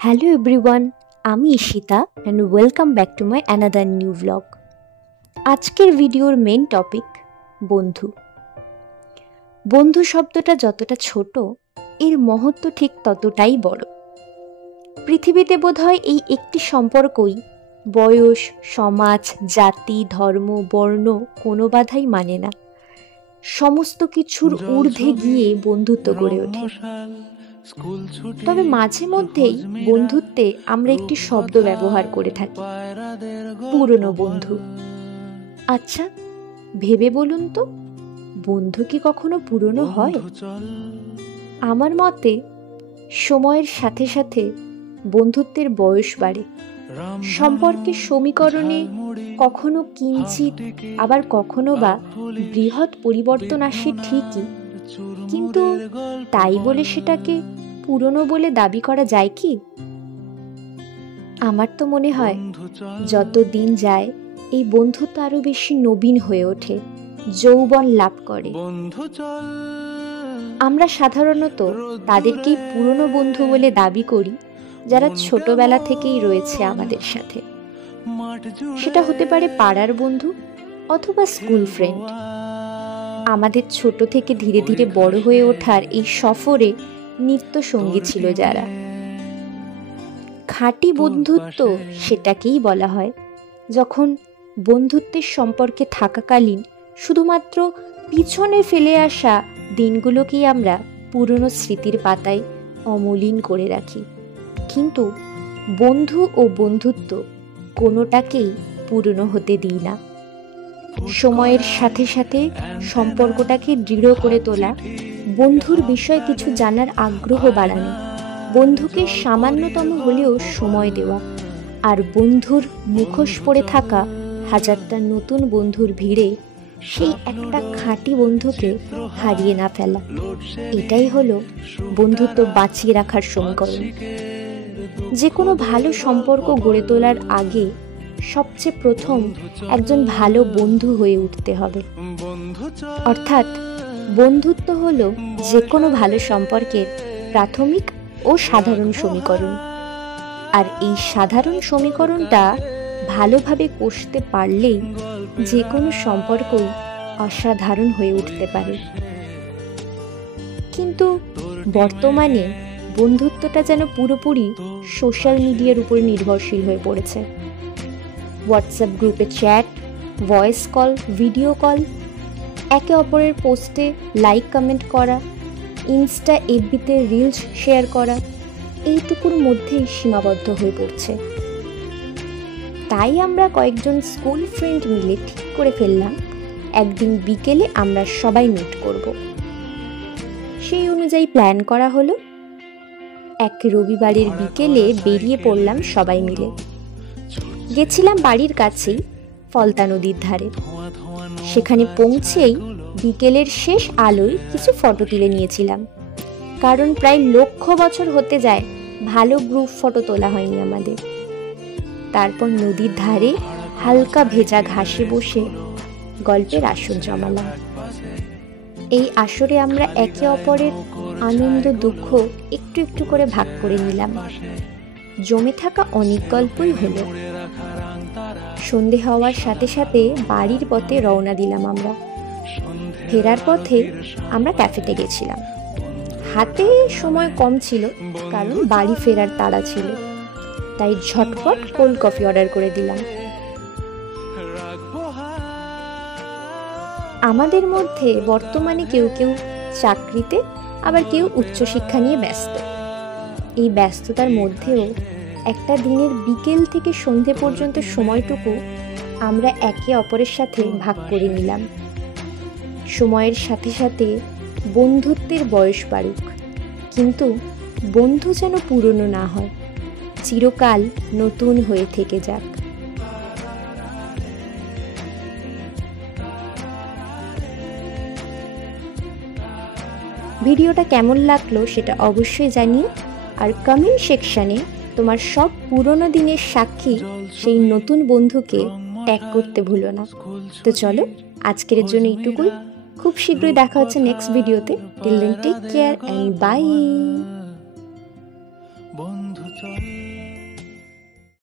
Hello everyone, আমি Ishita and welcome back to my another new blog. আজকের ভিডিওর main topic বন্ধু। বন্ধু শব্দটা যতটা ছোট, এর মহত্ব ঠিক ততটাই বড়। পৃথিবীতে বোধহয় এই একটি সম্পর্কই বয়স, সমাজ, জাতি, ধর্ম, বর্ণ কোনো বাধাই মানে না। সমস্ত কিছুর ঊর্ধ্বে গিয়ে বন্ধুত্ব গড়ে ওঠে। তবে মাঝে মধ্যেই বন্ধুত্বে আমরা একটি শব্দ ব্যবহার করে থাকি, পুরনো বন্ধু। আচ্ছা, ভেবে বলুন তো, বন্ধু কি কখনো পুরনো হয়? আমার মতে সময়ের সাথে সাথে বন্ধুত্বের বয়স বাড়ে। সম্পর্কের সমীকরণে কখনো কিঞ্চিত, আবার কখনো বা বৃহৎ পরিবর্তন আসে ঠিকই, কিন্তু তাই বলে সেটাকে পুরনো বলে দাবি করা যায় কি? আমার তো মনে হয় যত দিন যায় এই বন্ধুত্ব আরো বেশি নবীন হয়ে ওঠে, যৌবন লাভ করে। আমরা সাধারণত তাদেরকেই পুরনো বন্ধু বলে দাবি করি যারা ছোটবেলা থেকেই রয়েছে আমাদের সাথে। সেটা হতে পারে পাড়ার বন্ধু অথবা স্কুল ফ্রেন্ড। আমাদের ছোট থেকে ধীরে ধীরে বড় হয়ে ওঠার এই সফরে নিত্য সঙ্গী ছিল যারা। খাঁটি বন্ধুত্ব সেটাকেই বলা হয় যখন বন্ধুত্বের সম্পর্কে থাকাকালীন শুধুমাত্র পিছনে ফেলে আসা দিনগুলোকেই আমরা পুরনো স্মৃতির পাতায় অমলিন করে রাখি, কিন্তু বন্ধু ও বন্ধুত্ব কোনোটাকেই পুরনো হতে দিই না। সময়ের সাথে সাথে সম্পর্কটাকে দৃঢ় করে তোলা, বন্ধুর বিষয়ে কিছু জানার আগ্রহ বাড়ানো, বন্ধুকে সামান্যতম হলেও সময় দেওয়া, আর বন্ধুর মুখোশ পড়ে থাকা হাজারটা নতুন বন্ধুর ভিড়ে সেই একটা খাঁটি বন্ধুকে হারিয়ে না ফেলা, এটাই হলো বন্ধুত্ব বাঁচিয়ে রাখার সমীকরণ। যে কোনো ভালো সম্পর্ক গড়ে তোলার আগে সবচেয়ে প্রথম একজন ভালো বন্ধু হয়ে উঠতে হবে। অর্থাৎ বন্ধুত্ব হলো যে কোনো ভালো সম্পর্কের প্রাথমিক ও সাধারণ সমীকরণ, আর এই সাধারণ সমীকরণটা ভালোভাবে কষতে পারলেই যে কোনো সম্পর্কই অসাধারণ হয়ে উঠতে পারে। কিন্তু বর্তমানে বন্ধুত্বটা যেন পুরোপুরি সোশ্যাল মিডিয়ার উপর নির্ভরশীল হয়ে পড়েছে। হোয়াটসঅ্যাপ গ্রুপে chat, voice call, video call, একে অপরের পোস্টে লাইক কমেন্ট করা, ইনস্টা এফবিতে রিলস শেয়ার করা, এইটুকুর মধ্যেই সীমাবদ্ধ হয়ে পড়ছে। তাই আমরা কয়েকজন স্কুল ফ্রেন্ড মিলে ঠিক করে ফেললাম একদিন বিকেলে আমরা সবাই মিট করব। সেই অনুযায়ী প্ল্যান করা হলো। এক রবিবারের বিকেলে বেরিয়ে পড়লাম সবাই মিলে। গেছিলাম বাড়ির কাছেই ফলতা নদীর ধারে। সেখানে পৌঁছেই বিকেলের শেষ আলোয় কিছু ফটো তুলে নিয়েছিলাম, কারণ প্রায় 1,00,000 বছর হতে যায় ভালো গ্রুপ ফটো তোলা হয়নি আমাদের। তারপর নদীর ধারে হালকা ভেজা ঘাসে বসে গল্পের আসর জমালাম। এই আসরে আমরা একে অপরের আনন্দ দুঃখ একটু একটু করে ভাগ করে নিলাম। জমে থাকা অনেক গল্পই হলো। সন্ধে হওয়ার সাথে সাথে বাড়ির পথে রওনা দিলাম আমরা। ফেরার পথে আমরা ক্যাফেতে গেছিলাম। হাতে সময় কম ছিল, কারণ বাড়ি ফেরার তাড়া ছিল, তাই ঝটপট কোল্ড কফি অর্ডার করে দিলাম। আমাদের মধ্যে বর্তমানে কেউ কেউ চাকরিতে, আবার কেউ উচ্চশিক্ষা নিয়ে ব্যস্ত। এই ব্যস্ততার মধ্যেও একটা দিনের বিকেল থেকে সন্ধে পর্যন্ত সময়টুকু আমরা একে অপরের সাথে ভাগ করে নিলাম। সময়ের সাথে সাথে বন্ধুত্বের বয়স বাড়ুক, কিন্তু বন্ধু যেন পুরনো না হয়, চিরকাল নতুন হয়ে থেকে যাক। ভিডিওটা কেমন লাগলো সেটা অবশ্যই জানিও, আর কমেন্ট সেকশানে তোমার সব পুরনো দিনের সাক্ষী সেই নতুন বন্ধুকে ট্যাগ করতে ভুলো না। তো চলো, আজকের জন্য এইটুকুই। খুব শীঘ্রই দেখা হচ্ছে নেক্সট ভিডিওতে। Till then take care and bye. বন্ধু চল